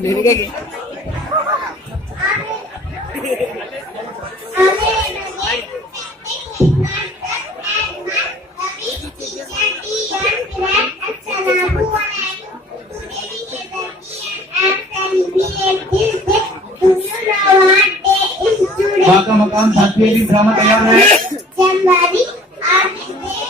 Nilagay. माँ का मकान साथी अभी ड्रामा तैयार है। जनवरी 8 से